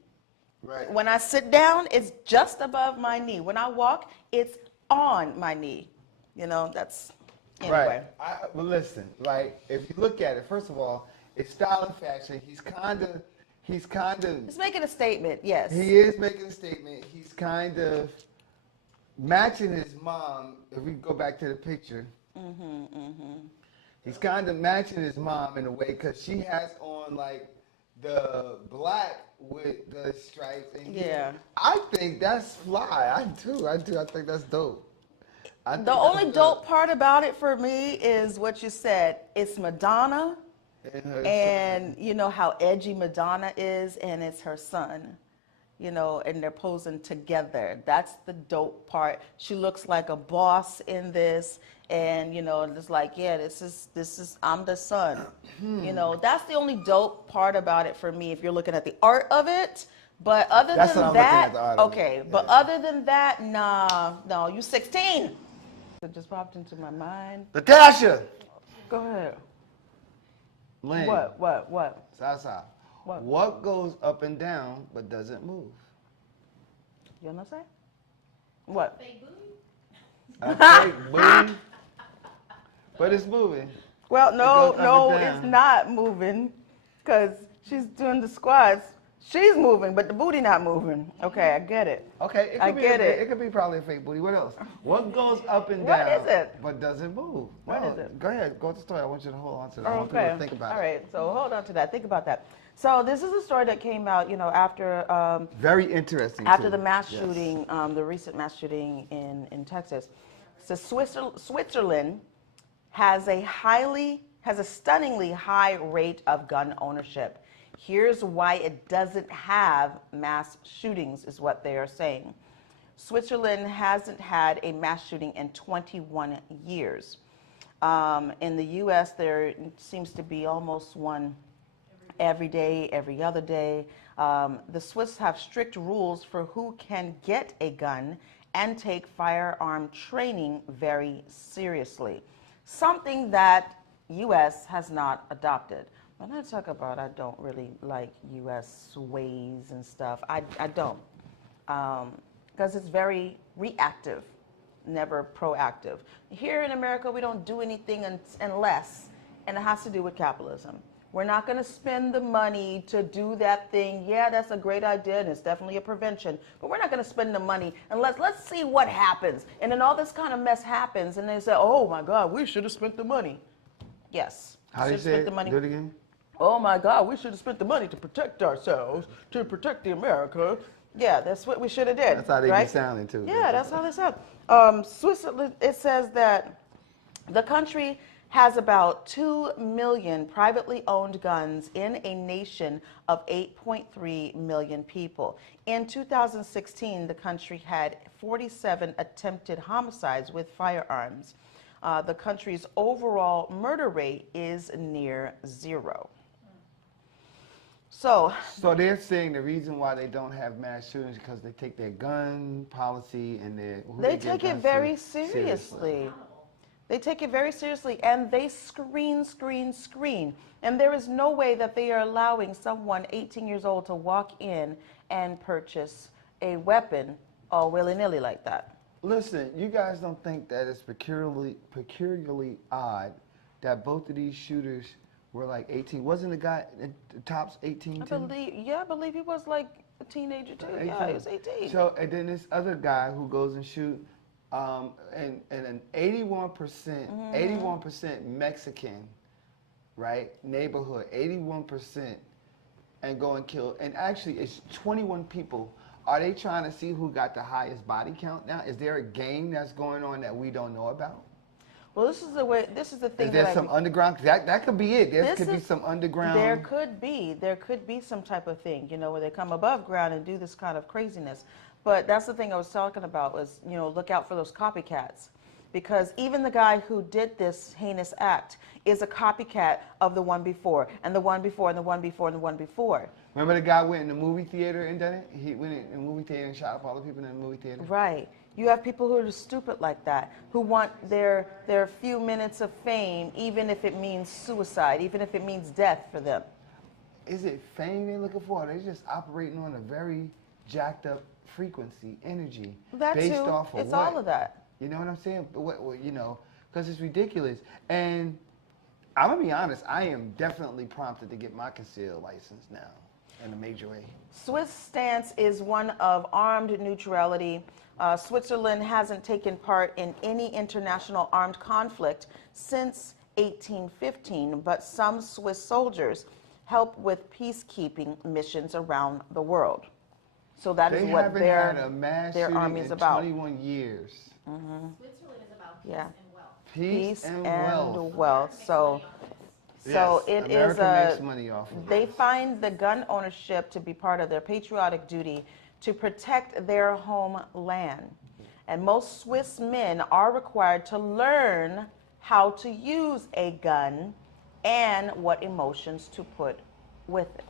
Right. When I sit down, it's just above my knee. When I walk, it's on my knee. You know, that's anyway. Right. But listen, like if you look at it, first of all, it's style and fashion. He's making a statement, yes. He is making a statement. He's kind of matching his mom. If we go back to the picture, he's kind of matching his mom in a way because she has on like the black with the stripes. And I think that's fly. I do. I think that's dope. The only dope part about it for me is what you said. It's Madonna, and you know how edgy Madonna is, and it's her son, you know, and they're posing together. That's the dope part. She looks like a boss in this, and you know, it's like, yeah, this is I'm the son. You know, that's the only dope part about it for me. If you're looking at the art of it. But other than that, okay. But other than that, nah, no. You 16. It just popped into my mind. Natasha. Go ahead. Lynn. What? Sasa. What goes up and down but doesn't move? You know what I'm saying? What? Fake booty. But it's moving. Well, no, it's not moving, because she's doing the squats. She's moving, but the booty not moving. Okay, I get it. Okay, it could be probably a fake booty. What else? What goes up and down? What is it? But doesn't move? What is it? Go ahead, go to the story. I want you to hold on to that. I want Okay. people to think about it. All right, so hold on to that. Think about that. So this is a story that came out, you know, after very interesting. After the mass shooting, the recent mass shooting in Texas. So Switzerland has a stunningly high rate of gun ownership. Here's why it doesn't have mass shootings, is what they are saying. Switzerland hasn't had a mass shooting in 21 years. In the U.S., there seems to be almost one every day, every other day. The Swiss have strict rules for who can get a gun and take firearm training very seriously, something that U.S. has not adopted. When I talk about I don't really like U.S. ways and stuff, I don't, because it's very reactive, never proactive. Here in America, we don't do anything unless, and it has to do with capitalism. We're not going to spend the money to do that thing. Yeah, that's a great idea, and it's definitely a prevention, but we're not going to spend the money unless, let's see what happens. And then all this kind of mess happens, and they say, oh my God, we should have spent the money. Yes. How do you say it? Do it again. Oh my God, we should have spent the money to protect ourselves, to protect the America. Yeah, that's what we should have did. That's how they right? be sounding too. Yeah, that's how they sound. Switzerland, it says that the country has about 2 million privately owned guns in a nation of 8.3 million people. In 2016, the country had 47 attempted homicides with firearms. The country's overall murder rate is near 0. So they're saying the reason why they don't have mass shootings is because they take their gun policy and they take it very seriously. They take it very seriously, and they screen. And there is no way that they are allowing someone 18 years old to walk in and purchase a weapon all willy-nilly like that. Listen, you guys don't think that it's peculiarly odd that both of these shooters were like 18? Wasn't the guy at the tops 18 too? I believe he was like a teenager too. 18. Yeah, he was 18. So, and then this other guy who goes and shoot, and an 81% Mexican, right, neighborhood, 81%, and go and kill, and actually it's 21 people. Are they trying to see who got the highest body count now? Is there a game that's going on that we don't know about? Well, this is the thing. Is there some underground? That could be it. There could be some underground. There could be some type of thing, you know, where they come above ground and do this kind of craziness. But that's the thing I was talking about was, you know, look out for those copycats. Because even the guy who did this heinous act is a copycat of the one before, and the one before, and the one before, and the one before. Remember the guy went in the movie theater and done it? He went in the movie theater and shot up all the people in the movie theater? Right. You have people who are stupid like that, who want their few minutes of fame, even if it means suicide, even if it means death for them. Is it fame they're looking for? They're just operating on a very jacked up frequency, energy. That based too. Off of It's what? all of that. You know what I'm saying? You know, because it's ridiculous. And I'm going to be honest, I am definitely prompted to get my concealed license now. in a major way. Swiss stance is one of armed neutrality. Switzerland hasn't taken part in any international armed conflict since 1815, but some Swiss soldiers help with peacekeeping missions around the world. So that is what had a mass their shooting army is in about. 21 years. Switzerland is about peace and wealth. Peace and wealth. So Yes, it America is makes money off of they it. find the gun ownership to be part of their patriotic duty to protect their homeland. And most Swiss men are required to learn how to use a gun and what emotions to put with it.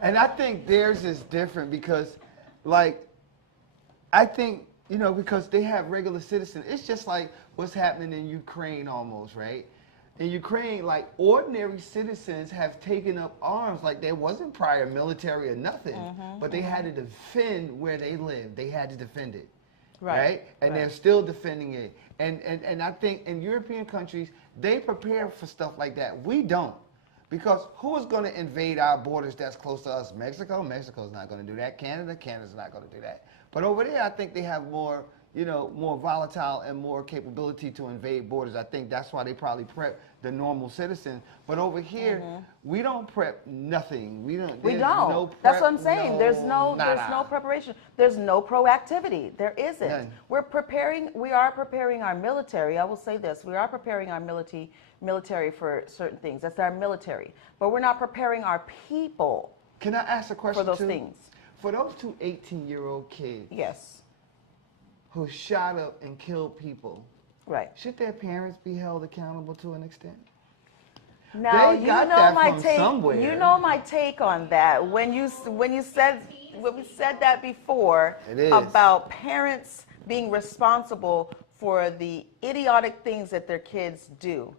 And I think theirs is different because, like, I think, you know, because they have regular citizens. It's just like what's happening in Ukraine almost, right? In Ukraine, like, ordinary citizens have taken up arms. Like, there wasn't prior military or nothing, but they had to defend where they lived. They had to defend it, right? And they're still defending it. And I think in European countries, they prepare for stuff like that. We don't. Because who is going to invade our borders that's close to us? Mexico? Mexico's not going to do that. Canada? Canada's not going to do that. But over there, I think they have more, you know, more volatile and more capability to invade borders. I think that's why they probably prep the normal citizen. But over here, we don't prep nothing. We don't. No prep, That's what I'm saying. no, There's no preparation. There's no proactivity. There isn't. None. We are preparing our military. I will say this. We are preparing our military for certain things. That's our military. But we're not preparing our people. Can I ask a question for those too? things? For those two 18-year-old kids. Yes. Who shot up and killed people. Right. Should their parents be held accountable to an extent? Now, They got that from somewhere. You know my take on that. When we said that before about parents being responsible for the idiotic things that their kids do.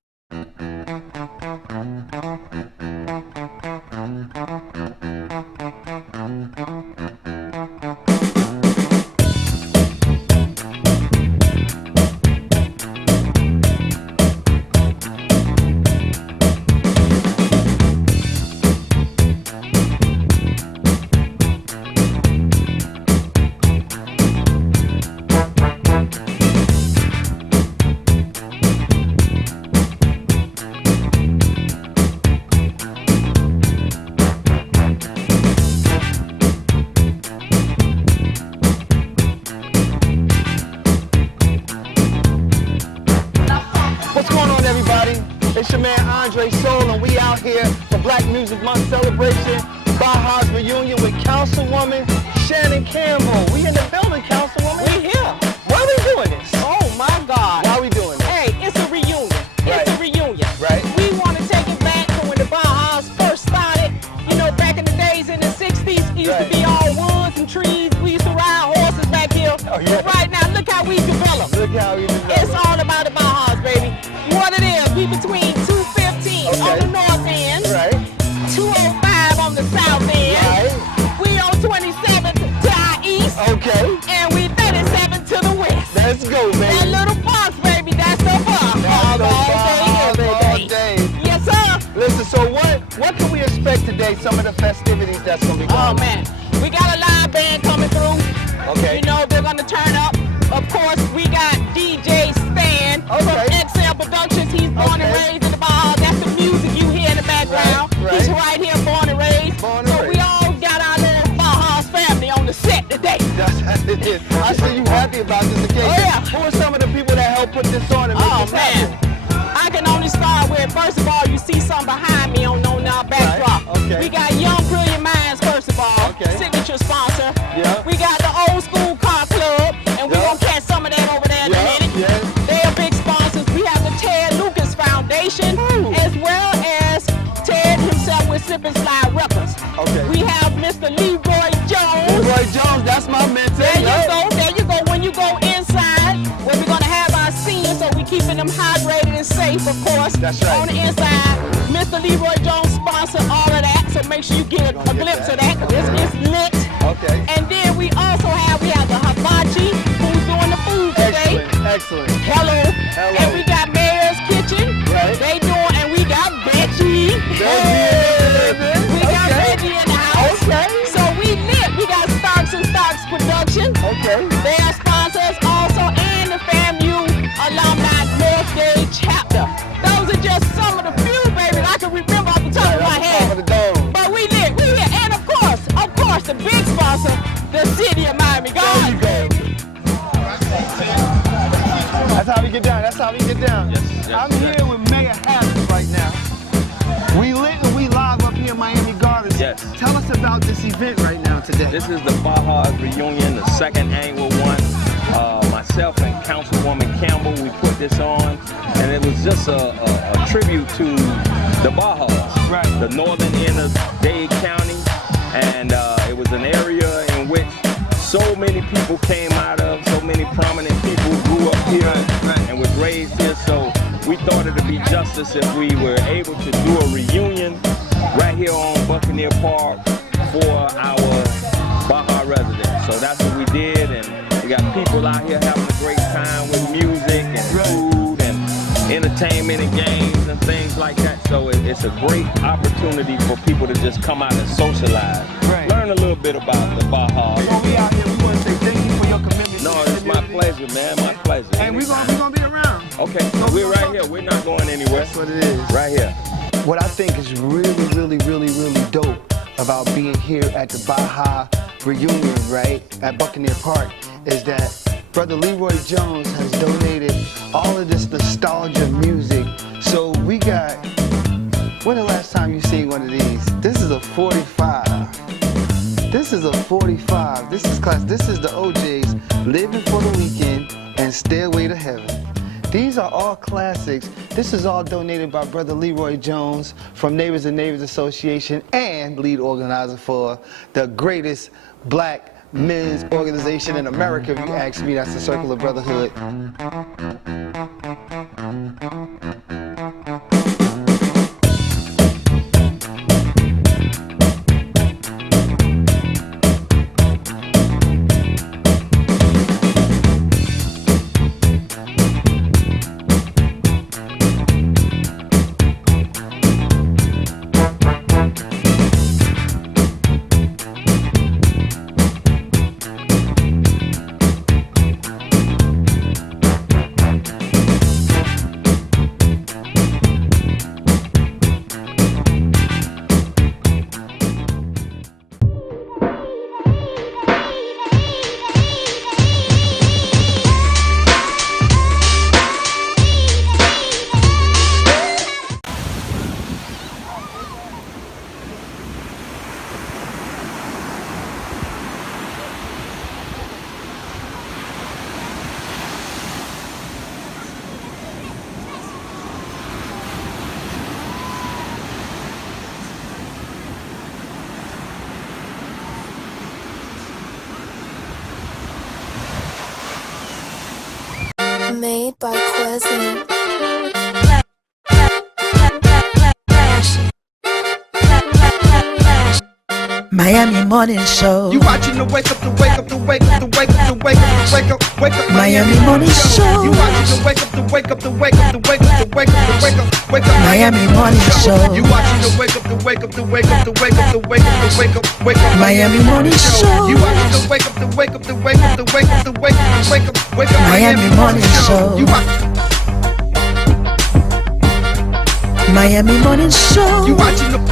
It's your man Andre Soul, and we out here for Black Music Month celebration. Baja's reunion with Councilwoman Shannon Campbell. We in the building, Councilwoman. We here. Why are we doing this? Oh my God. Why are we doing this? Hey, it's a reunion. It's a reunion. Right. We want to take it back to when the Bajas first started. You know, back in the days in the 60s, it used to be all woods and trees. We used to ride horses back here. Oh, yeah. But right now, look how we developed. Look how we developed. It's all about the Bajas, baby. What it is, we between 215 on the north end, 205 on the south end, we on 27 to our east, and we 37 to the west. Let's go, baby. That little box, baby, that's the box. All day. Yes, sir. Listen, so what can we expect today? Some of the festivities that's going to be going on. Oh, man. We got a live band coming through. Okay. You know, they're going to turn up. Of course, we got DJ Stan from XL Productions. He's born and raised in the Baja. That's the music you hear in the background. He's right here, born and raised. We all got our little Baja's family on the set today. That's how it is. I see you happy about this occasion. Oh, yeah. Who are some of the people that helped put this on and make this happen? I can only start with, first of all, you see something behind me on our backdrop. We got Young Brilliant Minds, first of all, signature sponsor. We got the Old School Car Club, and we're going to catch some of that over there in a minute. They are big sponsors. We have the Ted Lucas Foundation, as well as Ted himself with Slip and Slide Records. We have Mr. Leroy Jones. Leroy Jones, that's my mentor. There you go. When you go inside, where we're going to have our seniors, so we're keeping them hydrated and safe, of course. That's right. On the inside, Mr. Leroy Jones sponsored all of that, so make sure you get a glimpse of that. It's lit. And then we also have the hibachi, who's doing the food today. Excellent. Hello. And we got Mayor's Kitchen. They doing, and we got Veggie. We got Veggie in the house. Production. Okay. They are sponsors also, and the FAMU Alumni North Day Chapter. Those are just some of the few, baby, I can remember off the top of my head. But we lit. And of course, the big sponsor, the city of Miami. God. That's how we get down. That's how we get down. Yes, I'm here with Mayor Harris right now. We lit and we live up here in Miami Gardens. Yes. Tell us about this event right now today. This is the Baja's reunion, the second annual one. Myself and Councilwoman Campbell, we put this on, and it was just a tribute to the Bajas, right. The northern end of Dade County, and it was an area in which so many people came out of, so many prominent people grew up here and was raised here, so we thought it would be justice if we were able to do a reunion right here on Buccaneer Park for our Baja residents. So that's what we did, and we got people out here having a great time with music and food and entertainment and games and things like that. So it's a great opportunity for people to just come out and socialize. Learn a little bit about the Baja. So we out here, we want to say thank you for your commitment. No, it's my pleasure, man, my pleasure. And we're gonna be around. Okay, so we're right here. We're not going anywhere. That's what it is. Right here. What I think is really dope about being here at the Baja reunion, right, at Buccaneer Park, is that Brother Leroy Jones has donated all of this nostalgia music. So we got, when the last time you seen one of these? This is a 45. This is a 45. This is class. This is the OJ's Living for the Weekend and Stairway to Heaven. These are all classics. This is all donated by Brother Leroy Jones from Neighbors and Neighbors Association and lead organizer for the greatest black men's organization in America, if you ask me. That's the Circle of Brotherhood. Made by Quezzy. Miami Morning Show. You watching the wake up, the wake up, the wake up, the wake up, the wake up, the wake up, wake up. Miami Morning Show. You watching the wake up, the wake up, the wake up, the wake up, the wake up, the wake up, wake up. Miami Morning Show. You watching the wake up, the wake up, the wake up, the wake up, the wake up, the wake up, wake up. Miami Morning Show. You watching the wake up, the wake up, the wake up, the wake up, the wake up, the wake up, wake up. Miami Morning Show. You Miami Morning Show. You watching the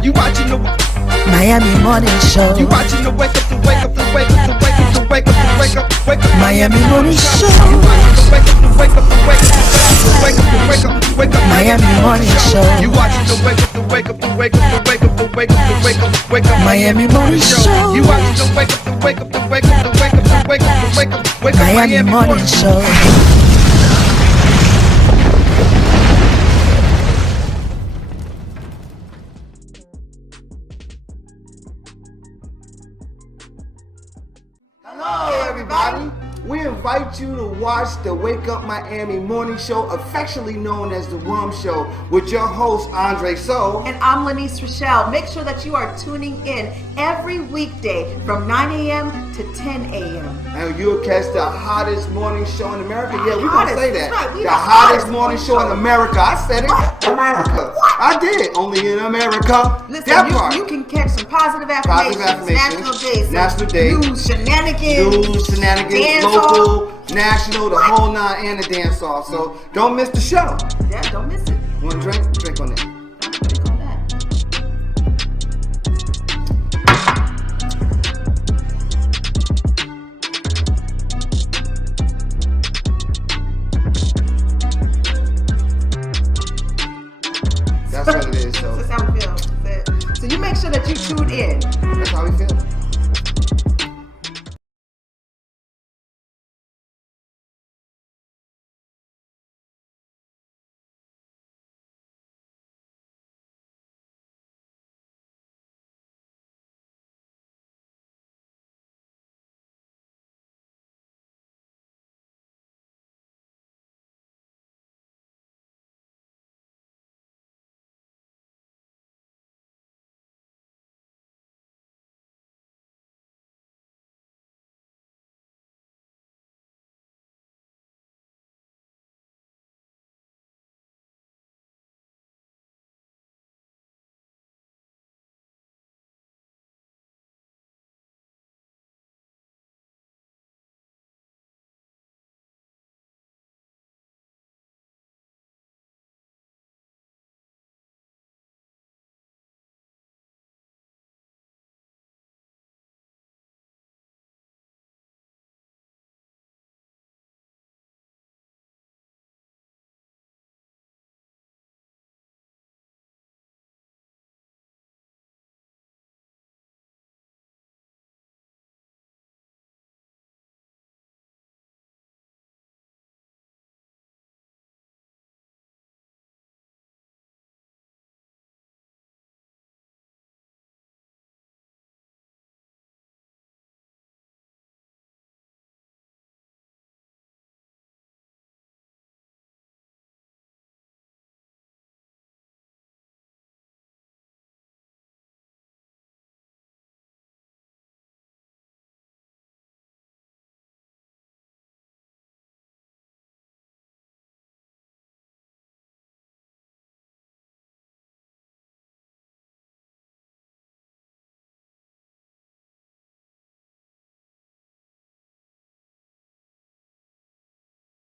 you watching the Miami Morning Show. You watching the wake up, the wake up, the wake up, the wake up, the wake up, the wake up, wake up. Miami Morning Show. You watching the wake up, the wake up, the wake up, the wake up, the wake up, the wake up. Miami Morning Show. You watching the wake up, the wake up, the wake up, the wake up, the wake up, the wake up, wake up. Miami Morning Show. You watching the wake up, the wake up, the wake up, the wake up, the wake up, the wake up, wake up. Miami Morning Show. Hello, everybody. We invite you to watch the Wake Up Miami morning show, affectionately known as the WUMMS Show, with your host, Andre So. And I'm Lanice Rochelle. Make sure that you are tuning in every weekday from 9 a.m. to 10 a.m. And you'll catch the hottest morning show in America. Yeah, we're going to say that. Right, the hottest morning show in America. I said it. America. I did. Only in America. Listen, you can catch some positive affirmations. National Days. National Day. News, shenanigans. Dance local, national, the whole nine, and the dance off. So don't miss the show. Yeah, don't miss it. Want to drink? Drink on that. Drink on that. That's what it is. So that's how we feel. So you make sure that you tune in. That's how we feel.